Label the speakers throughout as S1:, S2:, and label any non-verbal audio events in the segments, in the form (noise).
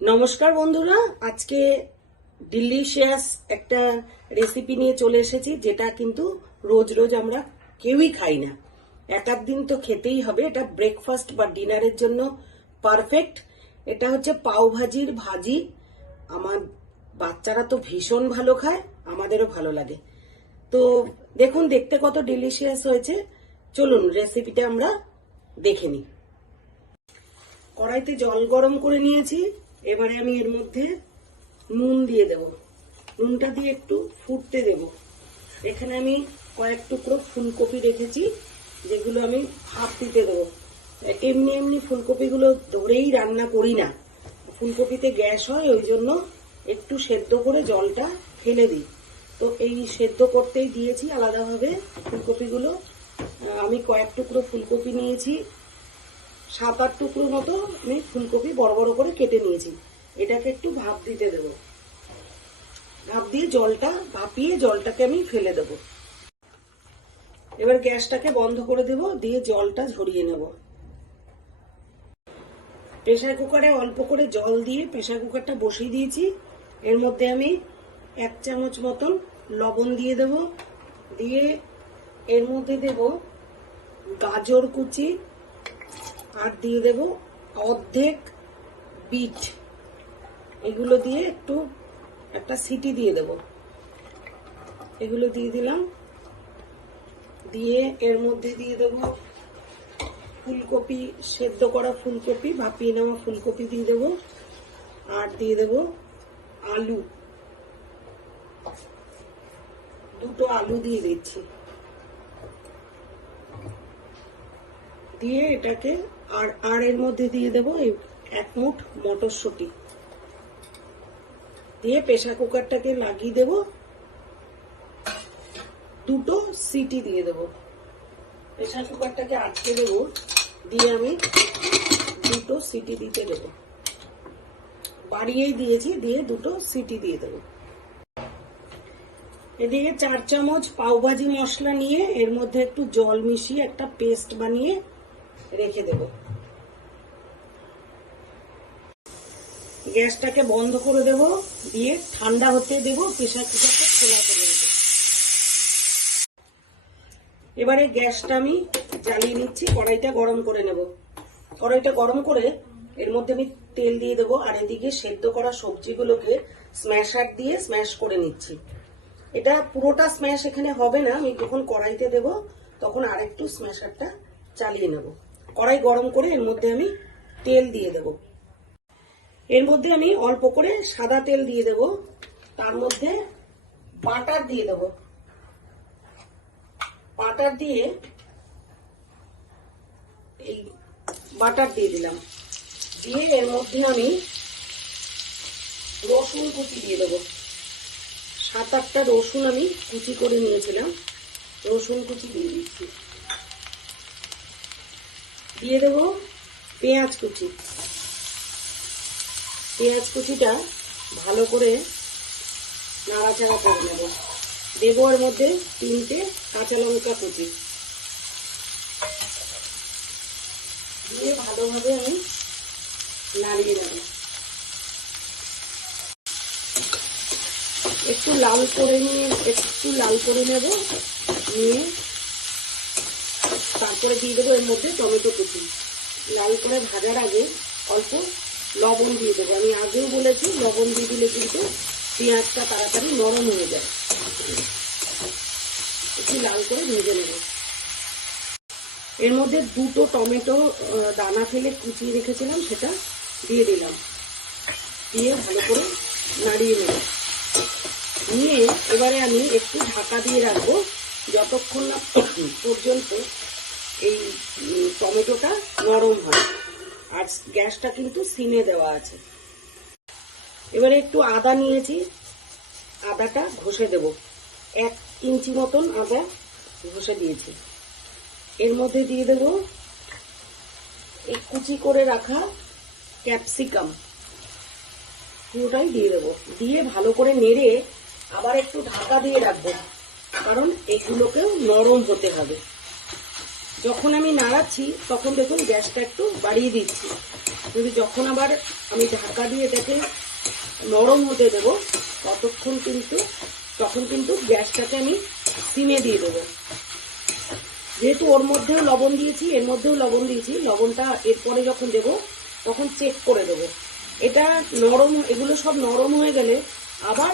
S1: নমস্কার বন্ধুরা, আজকে ডিলিশিয়াস একটা রেসিপি নিয়ে চলে এসেছি, যেটা কিন্তু রোজ রোজ আমরা কেউই খাই না। এক দিন তো খেতেই হবে, এটা ব্রেকফাস্ট বা ডিনারের জন্য পারফেক্ট এটা হচ্ছে পাও ভাজির ভাজি। আমার বাচ্চারা তো ভীষণ ভালো খায়, আমাদেরও ভালো লাগে। তো দেখুন, দেখতে কত ডিলিশিয়াস হয়েছে। চলুন রেসিপিটা আমরা দেখে নিই। কড়াইতে জল গরম করে নিয়েছি। এবারে আমি এর মধ্যে নুন দিয়ে দেব। নুনটা দিয়ে একটু ফুটতে দেব। এখানে আমি কয়েক টুকরো ফুলকপি রেখেছি, যেগুলো আমি হাফ দিতে দেবো। এমনি এমনি ফুলকপিগুলো ধরেই রান্না করি না। ফুলকপিতে গ্যাস হয়, ওই জন্য একটু সেদ্ধ করে জলটা ফেলে দিই। তো এই সেদ্ধ করতেই দিয়েছি আলাদাভাবে ফুলকপিগুলো। আমি কয়েক টুকরো ফুলকপি নিয়েছি। সাত আট টুকরো মতো আমি ফুলকপি বড় বড় করে কেটে নিয়েছি। এটাকে একটু ভাপ দিতে দেব। ভাপ দিয়ে জলটা, ভাপিয়ে জলটাকে আমি ফেলে দেব। এবার গ্যাসটাকে বন্ধ করে দেব, দিয়ে জলটা ঝরিয়ে নেব। প্রেসার কুকারে অল্প করে জল দিয়ে প্রেসার কুকারটা বসিয়ে দিয়েছি। এর মধ্যে আমি এক চামচ মতন লবণ দিয়ে দেব। দিয়ে এর মধ্যে দেব গাজর কুচি আর দিয়ে দেব অর্ধেক বিট এগুলো দিয়ে একটু একটা সিটি দিয়ে দেব। এগুলো দিয়ে দিলাম। দিয়ে এর মধ্যে দিয়ে দেব ফুলকপি, সেদ্ধ করা ফুলকপি, ভাপিয়ে নেওয়া ফুলকপি দিয়ে দেব। আর দিয়ে দেব আলু। দুটো আলু দিয়ে দিচ্ছি। দিয়ে এটাকে আর আর এর মধ্যে দিয়ে দেব এক মুঠ মটরশুঁটি। দিয়ে প্রেসার কুকারটাকে লাগিয়ে দেব। দুটো সিটি দিয়ে দেব। প্রেসার কুকারটাকে আটকে দেব। দিয়ে আমি দুটো সিটি দিতে দেব। বাড়িয়েই দিয়েছি, দিয়ে দুটো সিটি দিয়ে দেব। এদিকে চার চামচ পাওভাজি মশলা নিয়ে এর মধ্যে একটু জল মিশিয়ে একটা পেস্ট বানিয়ে রেখে দেব। গ্যাসটাকে বন্ধ করে দেব, দিয়ে ঠান্ডা হতে দেব প্রেসার কুকারটা খোলা করে দেব। এবারে গ্যাসটা আমি জ্বালিয়ে নিচ্ছি, কড়াইটা গরম করে নেব। কড়াইটা গরম করে এর মধ্যে আমি তেল দিয়ে দেবো, আর এদিকে সেদ্ধ করা সবজিগুলোকে স্ম্যাশার দিয়ে স্ম্যাশ করে নিচ্ছি। এটা পুরোটা স্ম্যাশ এখানে হবে না, আমি যখন কড়াইতে দেব, তখন আরেকটু স্ম্যাশারটা চালিয়ে নেব। কড়াই গরম করে এর মধ্যে আমি তেল দিয়ে দেব। এর মধ্যে আমি অল্প করে সাদা তেল দিয়ে দেব। তার মধ্যে বাটার দিয়ে দেব। বাটার দিয়ে এই বাটার দিয়ে দিলাম। দিয়ে এর মধ্যে আমি রসুন কুচি দিয়ে দেবো। সাত আটটা রসুন আমি কুচি করে নিয়েছিলাম। রসুন কুচি দিয়ে দিচ্ছি। দিয়ে দেব পেঁয়াজ কুচি। পেঁয়াজ কুচিটা ভালো করে নাড়াচাড়া করে নেব। দেব এর মধ্যে তিনটে কাঁচা লঙ্কা কুচি। দিয়ে ভালোভাবে আমি নাড়িয়ে নেব। একটু লাল করে নিয়ে, একটু লাল করে নেব, নিয়ে তারপরে দিয়ে দেবো এর মধ্যে টমেটো কুচি। লাল করে ভাজার আগে অল্প লবণ দিয়ে দেবো। আমি আগেও বলেছি, লবণ দিয়ে দিলে কিন্তু পেঁয়াজটা তাড়াতাড়ি নরম হয়ে যায়। একটু লাল করে ভেজে নেব। এর মধ্যে দুটো টমেটো দানা ফেলে কুচিয়ে রেখেছিলাম, সেটা দিয়ে দিলাম। দিয়ে ভালো করে নাড়িয়ে নেব। নিয়ে এবারে আমি একটু ঢাকা দিয়ে রাখব, যতক্ষণ না পর্যন্ত এই টমেটোটা নরম হয়। আর গ্যাসটা কিন্তু সিমে দেওয়া আছে। এবারে একটু আদা নিয়েছি। আদাটা ঘষে দেব। এক ইঞ্চি মতন আদা ঘষে দিয়েছি। এর মধ্যে দিয়ে দেব এই কুচি করে রাখা ক্যাপসিকাম। পুরোটাই দিয়ে দেবো। দিয়ে ভালো করে নেড়ে আবার একটু ঢাকা দিয়ে রাখব। কারণ এগুলোকেও নরম হতে হবে। যখন আমি নাড়াচ্ছি, তখন দেখুন গ্যাসটা একটু বাড়িয়ে দিচ্ছি। যদি যখন আবার আমি ঢাকা দিয়ে এটাকে নরম হতে দেব, ততক্ষণ কিন্তু, তখন কিন্তু গ্যাসটাকে আমি সিমে দিয়ে দেবো। যেহেতু ওর মধ্যেও লবণ দিয়েছি, এর মধ্যেও লবণ দিয়েছি, লবণটা এরপরে যখন দেব, তখন চেক করে দেবো। এটা নরম, এগুলো সব নরম হয়ে গেলে আবার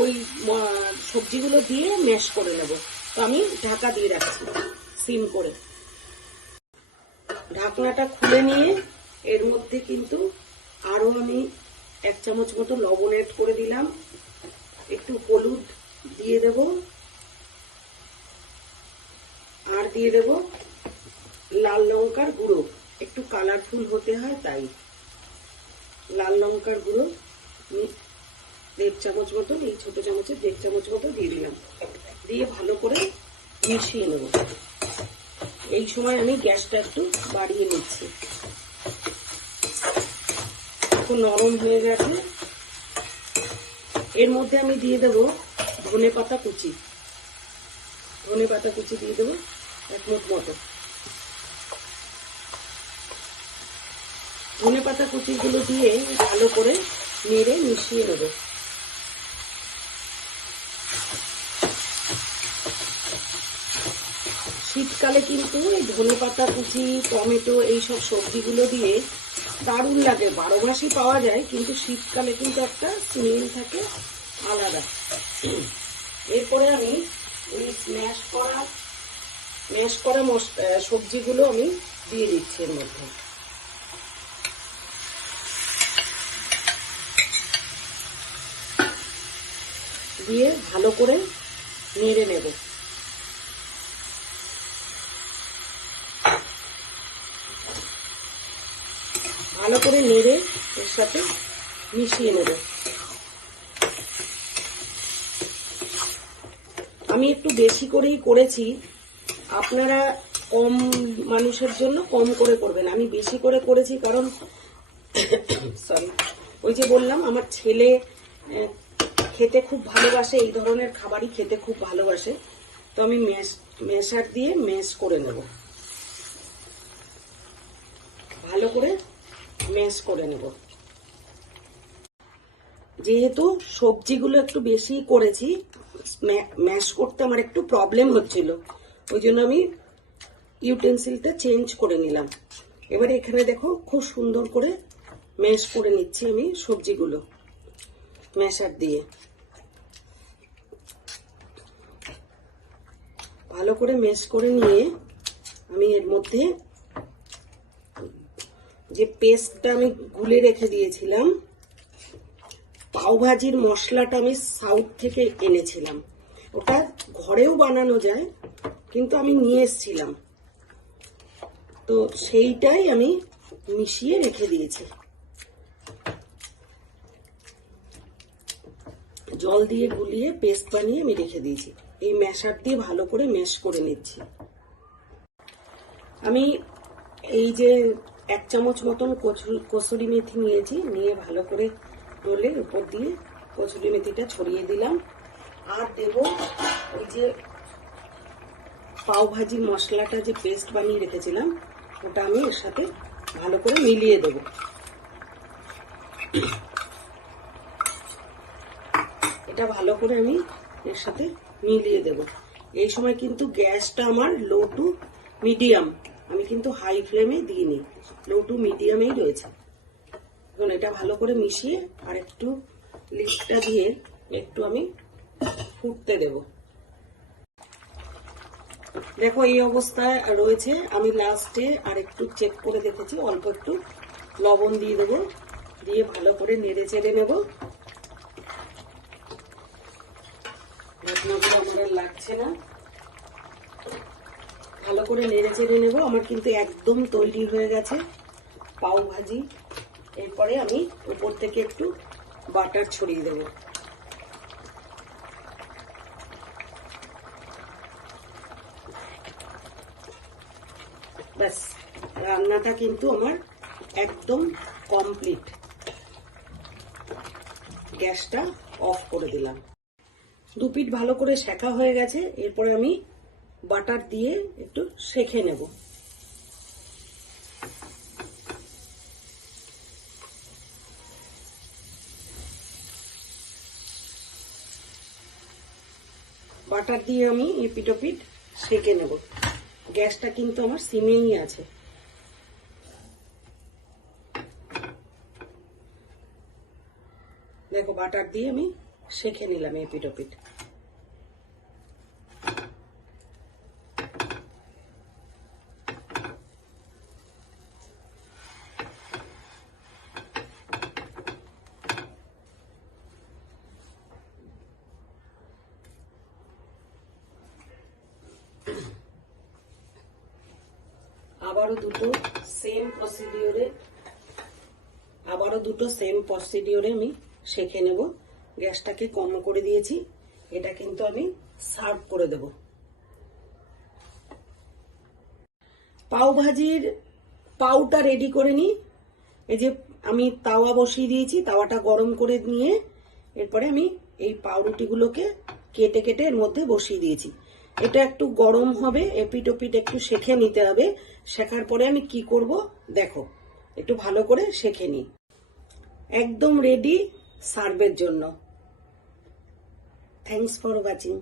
S1: ওই সবজিগুলো দিয়ে ম্যাশ করে নেব। তো আমি ঢাকা দিয়ে রাখছি, সিম করে। ঢাকনাটা খুলে নিয়ে এর মধ্যে কিন্তু আরও আমি এক চামচ মতো লবণ এড করে দিলাম। একটু হলুদ দিয়ে দেব। আর দিয়ে দেব লাল লঙ্কার গুঁড়ো। একটু কালারফুল হতে হয় তাই। লাল লঙ্কার গুঁড়ো দেড় চামচ মতো এই ছোট চামচের দেড় চামচ মতো দিয়ে দিলাম। দিয়ে ভালো করে মিশিয়ে নেব। এই সময় আমি গ্যাসটা একটু বাড়িয়ে নিচ্ছি। এখন নরম হয়ে গেছে। এর মধ্যে আমি দিয়ে দেব ধনে পাতা কুচি। ধনে পাতা কুচি দিয়ে দেবো এক মতো। ধনে পাতা কুচিগুলো দিয়ে ভালো করে নেড়ে মিশিয়ে নেব। শীতকালে কিন্তু এই ধনে পাতা কুচি, টমেটো এইসব সবজিগুলো দিয়ে দারুণ লাগে। বারো মাসই পাওয়া যায়, কিন্তু শীতকালে কিন্তু একটা স্মেল থাকে আলাদা। এরপরে আমি এই স্ম্যাশ করা ম্যাশ করা সবজিগুলো আমি দিয়ে দিচ্ছি এর মধ্যে। দিয়ে ভালো করে নেড়ে নেব। ভালো করে নেড়ে এর সাথে মিশিয়ে নেব। আমি একটু বেশি করেই করেছি। আপনারা কম মানুষের জন্য কম করে করবেন। আমি বেশি করে করেছি কারণ (coughs) সরি ওই যে বললাম, আমার ছেলে খেতে খুব ভালোবাসে, এই ধরনের খাবারই খেতে খুব ভালোবাসে। তো আমি মেশ ম্যাশার দিয়ে ম্যাশ করে নেব ভালো করে ম্যাশ করে নেব। যেহেতু সবজিগুলো একটু বেশি করেছি ম্যাশ করতে আমার একটু প্রবলেম হচ্ছিল। ওই জন্য আমি ইউটেন্সিলটা চেঞ্জ করে নিলাম। এবারে এখানে দেখো খুব সুন্দর করে ম্যাশ করে নিচ্ছি আমি সবজিগুলো ম্যাশার দিয়ে। ভালো করে ম্যাশ করে নিয়ে আমি এর মধ্যে যে পেস্টটা আমি গুলে রেখে দিয়েছিলাম, পাওভাজির মশলাটা আমি সাউথ থেকে এনেছিলাম। ওটা ঘরেও বানানো যায়, কিন্তু আমি নিয়ে এসছিলাম। তো সেইটাই আমি মিশিয়ে রেখে দিয়েছি। জল দিয়ে গুলিয়ে পেস্ট বানিয়ে আমি রেখে দিয়েছি। এই ম্যাশার দিয়ে ভালো করে ম্যাশ করে নিচ্ছি। আমি এই যে এক চামচ মতন কসুরি মেথি নিয়েছি, নিয়ে ভালো করে ডলে উপর দিয়ে কচুরি মেথিটা ছড়িয়ে দিলাম। আর দেব ওই যে পাও ভাজির মশলাটা যে পেস্ট বানিয়ে রেখেছিলাম, ওটা আমি এর সাথে ভালো করে মিলিয়ে দেবো। এটা ভালো করে আমি এর সাথে মিলিয়ে দেব। এই সময় কিন্তু গ্যাসটা আমার লো টু মিডিয়াম। আমি কিন্তু হাই ফ্লেমে দিইনি। লো টু মিডিয়ামেই রয়েছে। এখন এটা ভালো করে মিশিয়ে আর একটু লিপটা দিয়ে একটু আমি ফুটতে দেব। দেখো, এই অবস্থায় রয়েছে। আমি লাস্টে আর একটু চেক করে দেখেছি। অল্প একটু লবণ দিয়ে দেবো। দিয়ে ভালো করে নেড়ে চেড়ে নেব। ঢাকনাগুলো আমার লাগছে না। ভালো করে নেড়ে চেড়ে নেব। আমার কিন্তু একদম তৈরি হয়ে গেছে পাও ভাজি। এরপরে আমি উপর থেকে একটু বাটার ছড়িয়ে দেব। ব্যাস, রান্নাটা কিন্তু আমার একদম কমপ্লিট গ্যাসটা অফ করে দিলাম। দু পিঠ ভালো করে শেখা হয়ে গেছে। এরপরে আমি বাটার দিয়ে একটু সেখে নেব। বাটার দিয়ে আমি এপিটোপিট সেকে নেব। গ্যাসটা কিন্তু আমার সিমেই আছে। দেখো, বাটার দিয়ে আমি সেখে নিলাম এপিটোপিট। আবারও দুটো সেম প্রসিডিওরে আবারও দুটো সেম প্রসিডিওরে আমি শেখে নেব। গ্যাসটাকে কম করে দিয়েছি। এটা কিন্তু আমি সার্ভ করে দেব। পাও ভাজির পাউটা রেডি করে নিই। এই যে আমি তাওয়া বসিয়ে দিয়েছি, তাওয়াটা গরম করে নিয়ে এরপরে আমি এই পাউরুটিগুলোকে কেটে কেটে এর মধ্যে বসিয়ে দিয়েছি। এটা একটু গরম হবে এপিট ওপিট একটু শেখে নিতে হবে। শেখার পরে আমি কি করব? দেখো, একটু ভালো করে শেখে নিই একদম রেডি সার্ভের জন্য। Thanks for watching